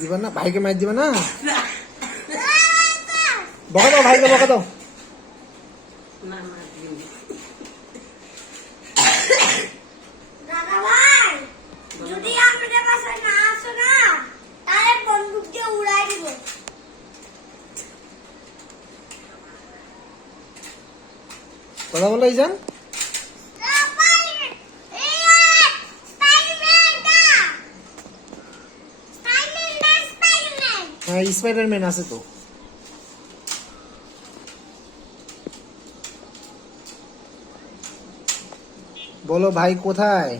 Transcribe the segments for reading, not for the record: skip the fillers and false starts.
দিবা না? ভাইকে মার দিবা না? বকা দাও, ভাইকে বকা দাও। কথা বলো এই যান। হ্যাঁ, স্পাইডারম্যান আছে তো। বলো ভাই কোথায়?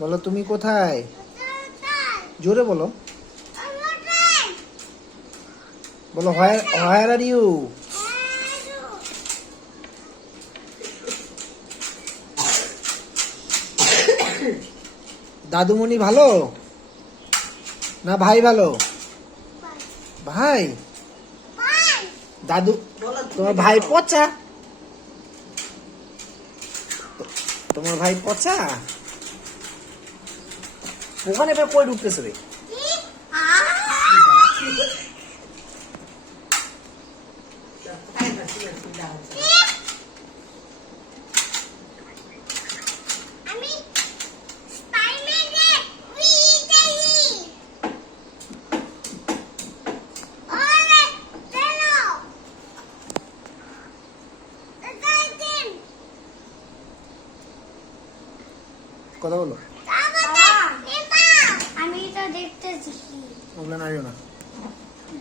বলো তুমি কোথায়? জোরে বলো। বলো হোয়ার আর ইউ? দাদুমণি ভালো না ভাই ভালো? ভাই দাদু তোমার ভাই পচা? তোমার ভাই পচা? ওখানে কই ঢুকতেছে রে? কথা বলো। আমি তো দেখতেছি। ওগুলো নাইও না।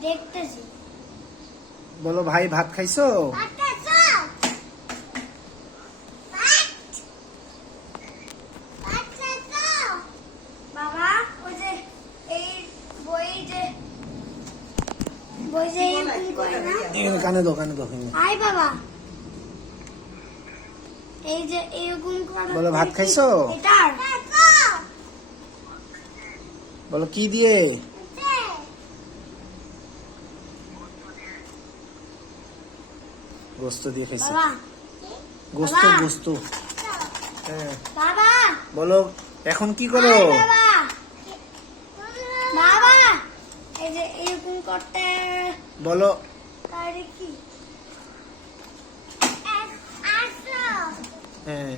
দেখতেছি। বলো ভাই ভাত খাইছো? বাবা ওই যে এই বই যে এরকম করে না? কানে দাও, কানে দাও। হাই বাবা, এই যে এরকম করে। বলো ভাত খাইছো? এটার বলো কি দিয়ে? গোস্ত দিয়ে খাইছি। বাবা গোস্ত বাবা। গোস্ত। হ্যাঁ। বাবা বলো এখন কি করো? হাই বাবা, বাবা এই যে এরকম করতে বলো আরে কি হ্যাঁ।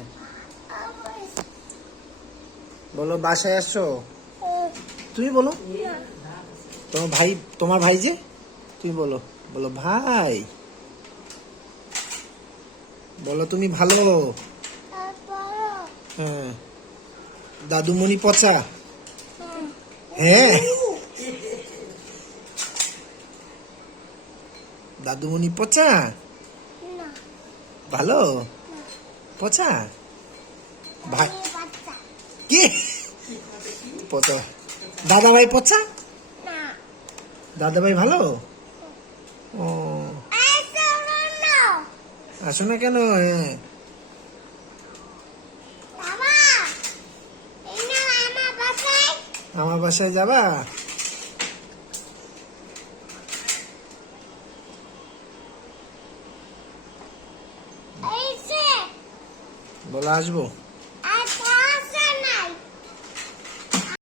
বলো বাসায় আসছো? তুমি বলো তোমার ভাই যে, তুমি বলো। বলো ভাই। বলো তুমি ভালো? হ্যাঁ। দাদুমণি পচা? হ্যাঁ। দাদুমণি পচা? ভালো পচা? ভাই কি পচা? দাদা ভাই পচা? দাদা ভাই ভালো? ও আসো না কেন? হ্যাঁ। আমার বাসায় যাবা? বলো আসবো।